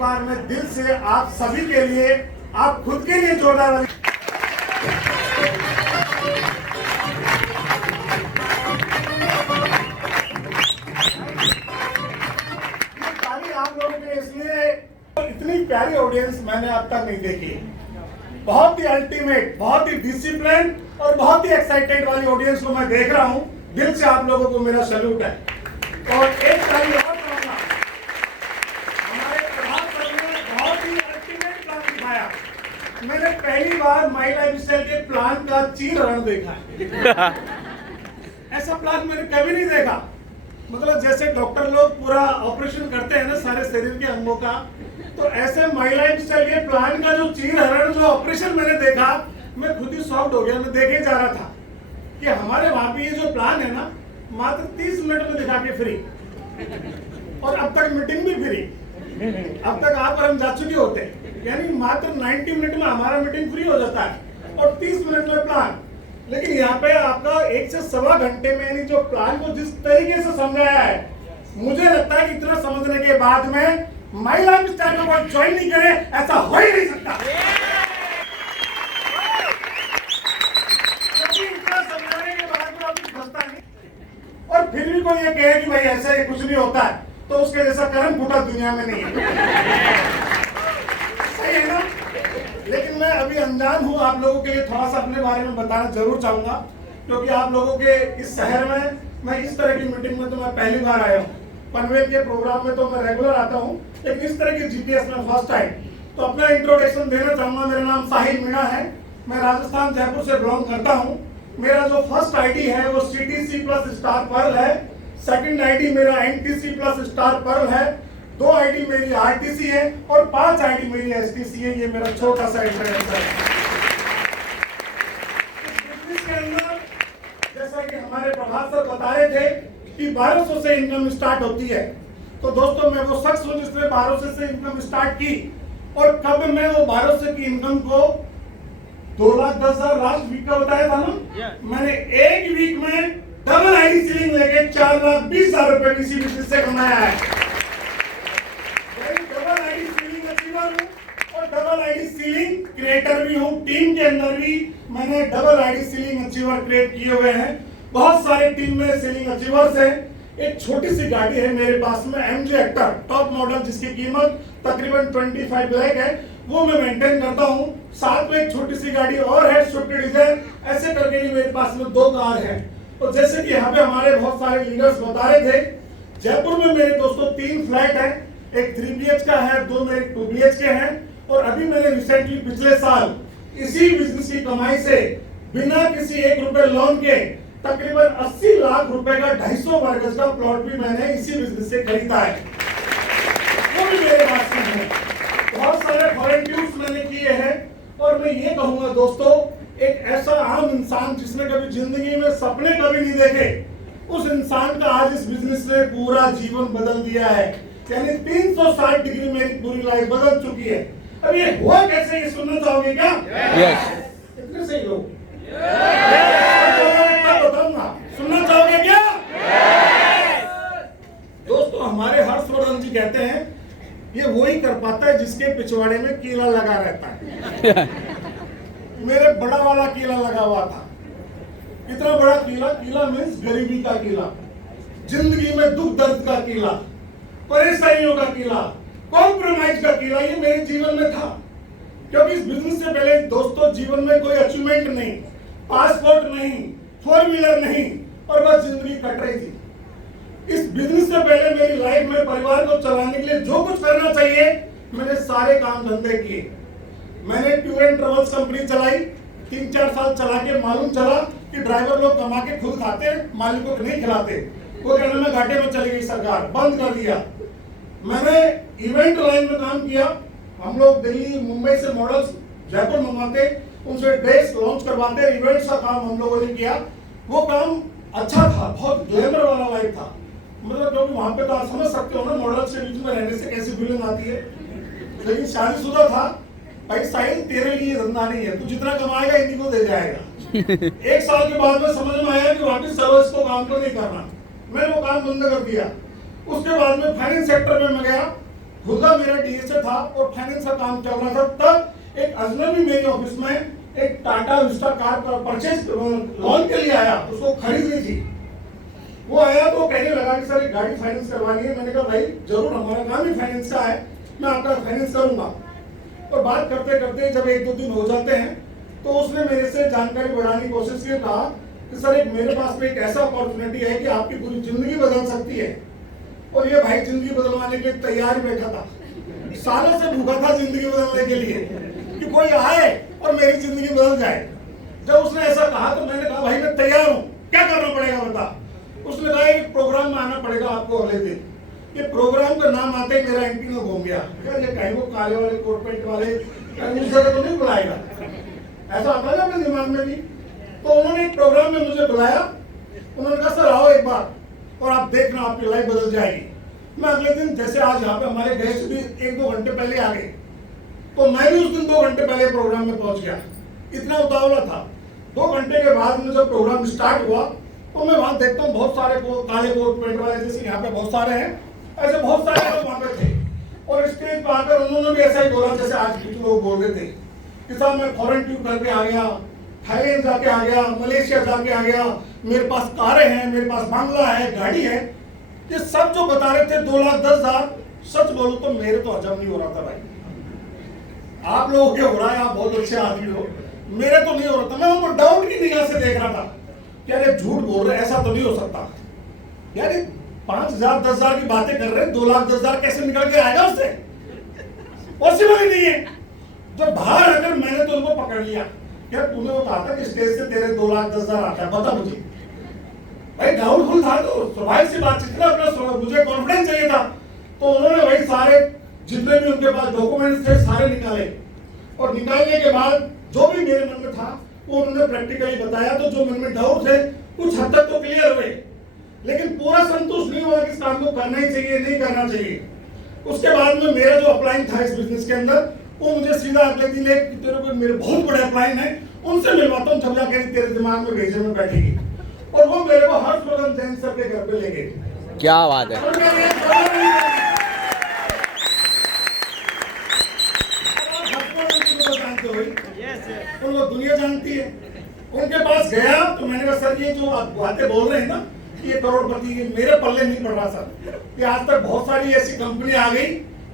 बार मैं दिल से आप सभी के लिए, आप खुद के लिए जोरदार आप लोगों के, इसलिए इतनी प्यारी ऑडियंस मैंने अब तक नहीं देखी। बहुत ही अल्टीमेट, बहुत ही डिसिप्लिन और बहुत ही एक्साइटेड वाली ऑडियंस को मैं देख रहा हूं। दिल से आप लोगों को मेरा सैल्यूट है। और एक ताली और करूंगा, हमारे प्रभात सर ने बहुत ही अल्टीमेट प्लान दिखाया। मैंने पहली बार माई लाइफ स्टाइल के प्लान का चीर रण देखा है। ऐसा प्लान मैंने कभी नहीं देखा। मतलब जैसे डॉक्टर लोग पूरा ऑपरेशन करते हैं ना सारे शरीर के अंगों का, तो ऐसे माई लाइफ स्टाइल के प्लान का जो चीर हरण, जो ऑपरेशन मैंने देखा, मैं खुद ही शॉक्ड हो गया। मैं देखे जा रहा था कि हमारे वहां पे ये जो प्लान है ना, मात्र 30 मिनट में दिखा के फ्री, और अब तक मीटिंग भी फ्री। अब तक आप और हम जा चुके होते हैं, यानी मात्र 90 मिनट में हमारा मीटिंग फ्री हो जाता है और 30 मिनट में प्लान। लेकिन यहाँ पे आपका 1 से सवा घंटे में, यानी जो प्लान को जिस तरीके से समझाया है, मुझे लगता है कि इतना समझने के बाद में माई लाइफ स्टाइल को कोई ज्वाइन नहीं करे, ऐसा हो ही नहीं सकता। इतना समझाने के बाद में कुछ फंसता नहीं, और फिर भी कोई ये कहे कि भाई ऐसा ही कुछ नहीं होता है, तो उसके जैसा कर्म फूटा दुनिया में नहीं है। सही है ना? लेकिन मैं अभी अनजान हूँ, आप लोगों के लिए थोड़ा सा अपने बारे में बताना जरूर चाहूंगा, क्योंकि आप लोगों के इस शहर में मैं इस तरह की मीटिंग में तो मैं पहली बार आया हूँ। पनवेल के प्रोग्राम में तो मैं रेगुलर आता हूँ, लेकिन इस तरह की जीपीएस में फर्स्ट टाइम। तो अपना इंट्रोडक्शन देना चाहूंगा। मेरा नाम साहिल मीणा है, मैं राजस्थान जयपुर से बिलोंग करता हूँ। मेरा जो फर्स्ट आईडी है वो CTC प्लस स्टार पर्ल है, सेकंड आईडी मेरा NTC प्लस स्टार पर्ल है, 2 आईडी मेरी RTC है और 5 आईडी मेरी STC है। ये मेरा छोटा सा इंट्रोडक्शन है। इसके अंदर जैसा कि हमारे प्रभात सर बता रहे थे कि 1200 से इनकम स्टार्ट होती है, तो दोस्तों मैं वो शख्स हूं जिसने 1200 से इनकम स्टार्ट की, और कब मैं वो 1200 की इनकम को 2,10,000 लास्ट वीक का बताया था ना, मैंने एक वीक में डबल आईडी सीलिंग लेके 4,20,000 रुपए किसी बिजनेस से कमाया है। डबल आईडी सीलिंग अचीवर हूं और डबल आईडी सीलिंग क्रिएटर भी हूं। टीम के अंदर भी मैंने double ID ceiling achiever create किए हुए हैं। बहुत सारे टीम में सीलिंग अचीवर्स हैं। एक छोटी सी गाड़ी है मेरे पास में, MG हेक्टर टॉप मॉडल, जिसकी कीमत तकरीबन 25 लाख है, वो मैं मेंटेन करता हूँ। साथ में एक छोटी सी गाड़ी और है, स्विफ्ट डिजायर। ऐसे करके ही मेरे पास में 2 कार है। तो जैसे कि यहाँ पे हमारे बहुत सारे लीडर्स बता रहे थे, जयपुर में मेरे दोस्तों 3 फ्लैट है, एक 3 BH का है, 2 मेरे 2 BH के हैं। और अभी मैंने रिसेंटली पिछले साल इसी बिजनेस की कमाई से बिना किसी 1 रुपए लोन के तकरीबन 80 लाख रुपए का 250 वर्ग गज का प्लॉट भी मैंने इसी बिजनेस से खरीदा है, वो भी मेरे पास में है। बहुत सारे फॉरेन टूर्स मैंने किए हैं। और मैं ये कहूंगा दोस्तों, एक ऐसा आम इंसान जिसने कभी जिंदगी में सपने कभी नहीं देखे, उस इंसान का आज इस बिजनेस ने पूरा जीवन बदल दिया है। यानी 360 डिग्री मेरी पूरी लाइफ बदल चुकी है। अब ये हुआ कैसे, ये सुनना चाहोगे क्या? कितने सही लोग बताऊंगा, सुनना चाहोगे क्या? दोस्तों हमारे हर्षवर्धन जी कहते हैं, ये वही कर पाता है जिसके पिछवाड़े में कीला लगा रहता है। मेरे बड़ा वाला कीला लगा हुआ था, इतना बड़ा कीला मीन्स गरीबी का कीला, जिंदगी में दुख दर्द का कीला, परेशानियों का कीला, कॉम्प्रोमाइज का कीला, ये मेरे जीवन में था। क्योंकि इस बिजनेस से पहले दोस्तों जीवन में कोई अचीवमेंट नहीं, पासपोर्ट नहीं, 4 व्हीलर नहीं, और बस जिंदगी कट रही थी। इस बिजनेस से पहले मेरी लाइफ में परिवार को चलाने के लिए जो कुछ करना चाहिए, मैंने सारे काम धंधे किए। मैंने टूर एंड ट्रेवल्स कंपनी चलाई, 3-4 साल चला के मालूम चला कि ड्राइवर लोग कमा के खुद खाते हैं, मालिकों को नहीं खिलाते। वो कहने में घाटे में चली गई सरकार, बंद कर दिया। मैंने इवेंट लाइन में काम किया। हम लोग दिल्ली मुंबई से मॉडल्स जयपुर मंगवाते, उनसे ड्रेस लॉन्च करवाते, इवेंट्स का काम हम लोगों ने किया। वो काम अच्छा था, बहुत ग्लैमर वाला लाइफ था। मतलब क्योंकि वहां पे तो आप समझ सकते हो ना, मॉडल्स के बीच में रहने से कैसी फीलिंग आती है। लेकिन शादीशुदा था, भाई साहिल तेरे लिए धंधा नहीं है, तू जितना कमाएगा इन्हीं को दे जाएगा। 1 साल के बाद में समझ में आया कि वापिस सर्विस को काम को नहीं करना, मैंने वो काम बंद कर दिया। उसके बाद में फाइनेंस सेक्टर में मैं गया, खुदा मेरा डीएसए था और फाइनेंस का काम चल रहा था, तब एक अजनबी मेरे ऑफिस में एक टाटा विस्टा कार का परचेज लोन के लिए आया, उसको खरीदनी थी। वो आया तो कहने लगा कि सर एक गाड़ी फाइनेंस करवानी है। मैंने कहा भाई जरूर, हमारा काम ही फाइनेंस का है, मैं आपका फाइनेंस करूंगा। और बात करते करते जब 1-2 दिन हो जाते हैं तो उसने मेरे से जानकारी बढ़ाने की कोशिश की, कहा कि सर एक मेरे पास में एक ऐसा अपॉर्चुनिटी है कि आपकी पूरी जिंदगी बदल सकती है। और ये भाई जिंदगी बदलवाने के लिए तैयार ही बैठा था, सालों से भूखा था जिंदगी बदलने के लिए कि कोई आए और मेरी जिंदगी बदल जाए। जब उसने ऐसा कहा तो मैंने कहा भाई मैं तैयार हूँ, क्या करना पड़ेगा बता। उसने कहा एक प्रोग्राम में आना पड़ेगा आपको अगले दिन। ये प्रोग्राम का नाम आते ही मेरा एंटीना घूम गया, यार ये कहीं वो काले वाले कोट पैंट वाले उस जगह तो नहीं बुलाएगा, ऐसा आता है ना अपने दिमाग में भी। तो उन्होंने एक प्रोग्राम में मुझे बुलाया, उन्होंने कहा सर आओ एक बार और आप देखना आपकी लाइफ बदल जाएगी। मैं अगले दिन जैसे आज यहाँ पे हमारे गेस्ट भी 1-2 घंटे पहले आ गए, तो मैं भी उस दिन 2 घंटे पहले प्रोग्राम में पहुंच गया, इतना उतावला था। 2 घंटे के बाद में जब प्रोग्राम स्टार्ट हुआ तो मैं वहां देखता हूँ बहुत सारे काले कोट पैंट वाले, जैसे यहाँ पे बहुत सारे हैं, ऐसे बहुत सारे लोग वहां पे थे। और स्टेज पर आकर उन्होंने भी ऐसा ही बोला जैसे आज कुछ लोग बोल रहे थे कि साहब मैं फॉरेन ट्रिप करके आ गया, थाईलैंड जाके आ गया, मलेशिया जाके आ गया, मेरे पास कारें हैं, मेरे पास बांग्ला है, गाड़ी है। ये सब जो बता रहे थे 2,10,000, सच बोलूं तो मेरे तो हजम नहीं हो रहा था भाई। आप लोगों के हो रहा है, आप बहुत अच्छे आदमी हो, मेरे तो नहीं हो रहा था। मैं उनको डाउट की निगाह से देख रहा था कि अरे झूठ बोल रहे, ऐसा तो नहीं हो सकता यार। 5,000 10,000 की बातें कर रहे हैं, 2,10,000 कैसे निकल के आएगा उससे? पॉसिबल ही नहीं है। जब बाहर आकर मैंने तो उनको पकड़ लिया, क्या तूने वो कहा था कि स्टेज से तेरे 2,10,000 आता है, बता मुझे। भाई डाउटफुल था तो स्वाभाविक सी बात, जितना अपना मुझे कॉन्फिडेंस चाहिए था। तो उन्होंने भाई सारे जितने भी उनके पास डॉक्यूमेंट्स थे सारे निकाले, और निकालने के बाद जो भी मेरे मन में था वो उन्होंने प्रैक्टिकली बताया। तो जो मन में डाउट थे कुछ हद तक तो क्लियर हुए, लेकिन पूरा संतुष्ट नहीं हुआ कि इस काम को करना ही चाहिए नहीं करना चाहिए। उसके बाद में मेरा जो अपलाइन था इस बिजनेस के अंदर, वो मुझे सीधा अगले दिन एक तेरे को मेरे बहुत बड़े अपलाइन है उनसे मिलवाता हूँ, जब जाके तेरे दिमाग में भेजे में बैठेगी। और वो मेरे को हर्षवर्धन जैन सर के घर पे ले गए। क्या बात है। उनको दुनिया जानती है। उनके पास गया तो मैंने कहा सर ये जो आप बातें बोल रहे हैं ना, ये करोड़पति की मेरे पल्ले नहीं पड़ रहा सर। कि आज तक बहुत सारी ऐसी कंपनी आ गई,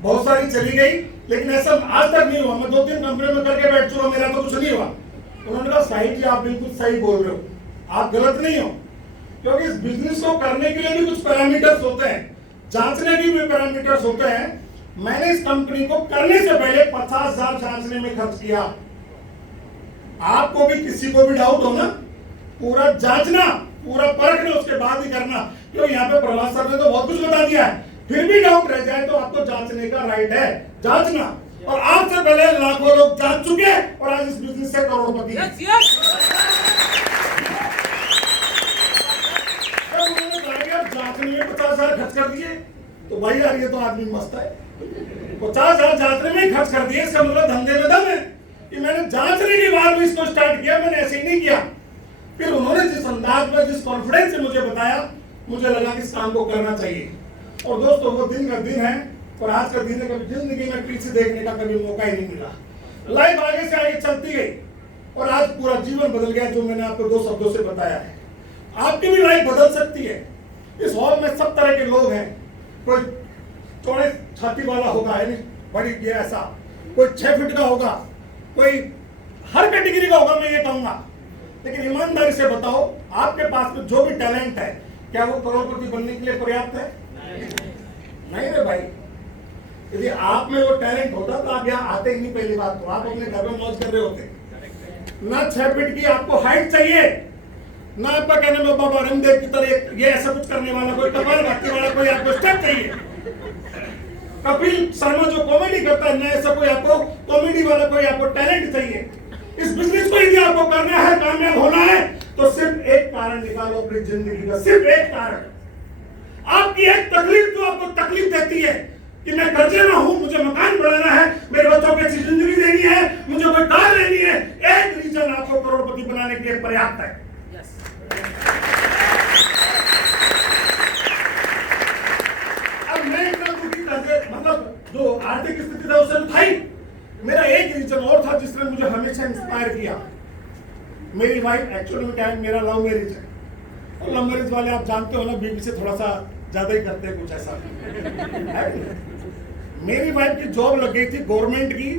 बहुत सारी चली गई, लेकिन ऐसा आज तक नहीं हुआ। मैं 2-3 कंपनी में करके बैठ चुका, मेरा तो कुछ नहीं हुआ। उन्होंने कहा साहिब जी आप बिल्कुल सही बोल रहे हो, आप गलत नहीं हो। क्योंकि इस बिजनेस को करने के लिए भी कुछ पैरामीटर्स होते हैं, जांचने के भी पैरामीटर्स होते हैं। मैंने इस कंपनी को करने से पहले 50,000 जांचने में खर्च किया। आपको भी किसी को भी डाउट हो ना, पूरा जांचना, पूरा परखना, उसके बाद ही करना। क्यों यहाँ पे प्रभात सर ने तो बहुत कुछ बता दिया है, फिर भी डाउट रह जाए तो आपको जांचने का राइट है, जांचना। और आपसे पहले लाखों लोग जांच चुके और आज इस बिजनेस से करोड़पति हैं। उन्होंने कहा कि आप जांचने में 50,000 खर्च कर दिए, तो भाई यार ये तो आदमी मस्त है। 50,000 जांचने में खर्च कर दिए, इसका मतलब धंधे में दम है। कि मैंने जांचने के बाद भी इसको स्टार्ट किया, मैंने ऐसे ही नहीं किया। फिर उन्होंने जिस अंदाज में, जिस कॉन्फिडेंस से मुझे बताया, मुझे लगा कि इस काम को करना चाहिए। और दोस्तों वो दिन का दिन है, और आज का दिन है, कभी जिंदगी में पीछे देखने का कभी मौका ही नहीं मिला। लाइफ आगे से आगे चलती गई और आज पूरा जीवन बदल गया, जो मैंने आपको 2 शब्दों से बताया है। आपकी भी लाइफ बदल सकती है। इस हॉल में सब तरह के लोग हैं, कोई चौड़े छाती वाला होगा, बड़ी ऐसा, कोई 6 फीट का होगा, कोई हर कैटेगरी का होगा, मैं ये कहूंगा। लेकिन ईमानदारी से बताओ, आपके पास में जो भी टैलेंट है, क्या वो करोड़पति बनने के लिए पर्याप्त है? नहीं रे भाई। यदि आप में वो टैलेंट होता तो आप यहाँ आते ही नहीं। पहली बात तो आप अपने घर में मौज कर रहे होते। ना 6 फीट की आपको हाइट चाहिए, ना आपका कहने में बाबा रामदेव की तरह ये ऐसा कुछ करने वाला कोई, कपालभाति वाला कोई आपको स्टेप चाहिए। कपिल शर्मा जो कॉमेडी करता है, ना ऐसा कोई आपको कॉमेडी वाला कोई आपको टैलेंट चाहिए। इस बिजनेस को यदि आपको करना है, कामयाब होना है, तो सिर्फ एक कारण निकालो अपनी जिंदगी का, सिर्फ एक कारण। आपकी एक तकलीफ जो आपको तकलीफ देती है कि मैं कर्जे में हूं, मुझे मकान बनाना है, मेरे बच्चों को अच्छी जिंदगी देनी है, मुझे कोई कार लेनी है, एक रीजन आपको करोड़पति बनाने के लिए पर्याप्त है। अब मैं इतना दुखी मतलब जो आर्थिक स्थिति था उससे था ही। मेरा एक रीजन और था जिसने मुझे हमेशा इंस्पायर किया। मेरी वाइफ एक्चुअली में क्या है, मेरा लव मैरिज है, और लव मैरिज वाले आप जानते हो ना, बीवी से थोड़ा सा ज्यादा ही करते हैं कुछ ऐसा है। मेरी वाइफ की जॉब लग गई थी गवर्नमेंट की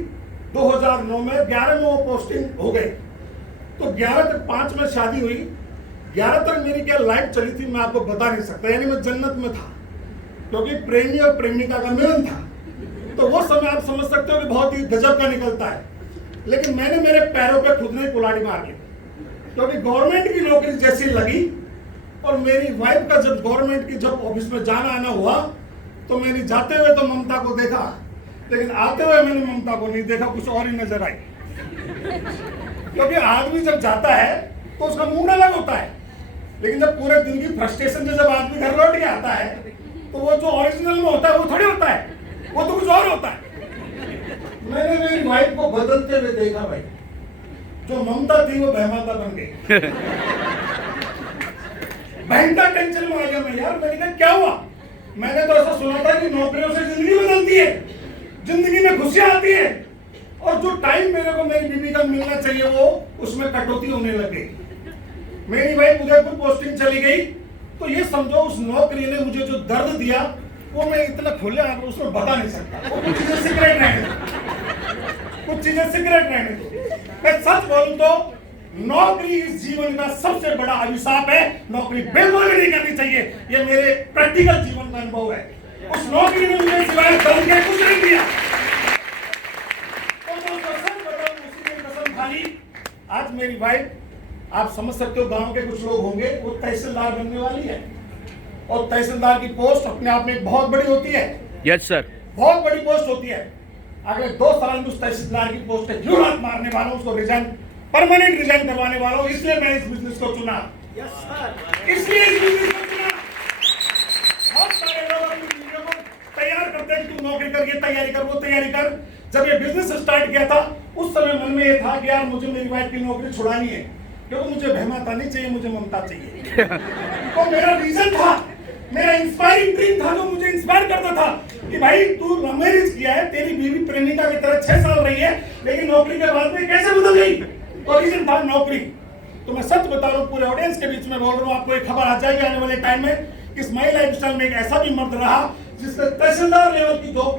2009 में, 11 में वो पोस्टिंग हो गई, तो 11 तक 5 में शादी हुई। 11 तक मेरी क्या लाइफ चली थी मैं आपको बता नहीं सकता, यानी मैं जन्नत में था, क्योंकि प्रेमी और प्रेमिका का मिलन था। तो वो समय आप समझ सकते हो कि बहुत ही गजब का निकलता है। लेकिन मैंने मेरे पैरों पे खुद ने कुल्हाड़ी मार ली, क्योंकि गवर्नमेंट की नौकरी जैसी लगी, और मेरी वाइफ का जब गवर्नमेंट की जब ऑफिस में जाना आना हुआ, तो मैंने जाते हुए तो ममता को देखा, लेकिन आते हुए मैंने ममता को नहीं देखा, कुछ और ही नजर आई। क्योंकि आदमी जब जाता है तो उसका मूड अलग होता है, लेकिन जब पूरे दिन की फ्रस्ट्रेशन से जब आदमी घर लौट के आता है, तो वो जो ओरिजिनल में होता है वो थोड़ी होता है, वो तो कुछ और होता है। मैंने मेरी वाइफ को बदलते हुए देखा भाई, जो ममता थी वो बहमाता बन गई। भयंकर टेंशन में आ गया मैं, यार मैंने कहा क्या हुआ? मैंने तो ऐसा सुना था कि नौकरियों से जिंदगी बदलती है, जिंदगी में खुशियां आती है, और जो टाइम मेरे को मेरी बीवी का मिलना चाहिए वो उसमें कटौती होने लग गई। मेरी वाइफ उदयपुर पोस्टिंग चली गई, तो ये समझो उस नौकरी ने मुझे जो दर्द दिया वो मैं इतना खुले उसमें बता नहीं सकता। वो कुछ चीजें सीक्रेट रहने दो, कुछ चीजें सीक्रेट रहने दो। मैं सच बोलूं तो नौकरी इस जीवन का सबसे बड़ा अभिशाप है, नौकरी बिल्कुल भी नहीं करनी चाहिए, ये मेरे प्रैक्टिकल जीवन का अनुभव है। उस नौकरी ने मुझे सिवाय दर्द के कुछ नहीं दिया। आज मेरी वाइफ, आप समझ सकते हो, गांव के कुछ लोग होंगे, वो तहसीलदार बनने वाली है, और तहसीलदार की पोस्ट अपने आप में एक बहुत बड़ी होती है। यस सर, बहुत बड़ी पोस्ट होती है। अगले 2 साल में उस तहसीलदार की पोस्ट है क्यों हाथ मारने वाला हूं, उसको रिजाइन, परमानेंट रिजाइन करवाने वाला हूं। इसलिए मैं इस बिजनेस को चुना, इसलिए इस बिजनेस को चुना। बहुत सारे लोग अपनी बीवियों को तैयार करते हैं, तू नौकरी कर, ये तैयारी कर, वो तैयारी कर। जब ये बिजनेस स्टार्ट किया था, उस समय मन में ये था कि यार मुझे मेरी वाइफ की नौकरी छुड़ानी है, क्योंकि मुझे बहमाता नहीं चाहिए, मुझे ममता चाहिए। तो मेरा रीजन था, मेरा इंस्पायरिंग ड्रीम था, जो मुझे इंस्पायर करता था कि भाई तू लव मैरिज किया है, तेरी बीवी प्रेमिका की तरह 6 साल रही है, लेकिन नौकरी के बाद में कैसे बदल गई? तो रीजन था नौकरी। तो मैं सच बता रहा हूँ, पूरे ऑडियंस के बीच में बोल रहा हूँ, आपको एक खबर आ जाएगी आने वाले टाइम में कि स्माइल लाइफस्टाइल में एक ऐसा भी मर्द रहा जिसने तहसीलदार लेवल की जॉब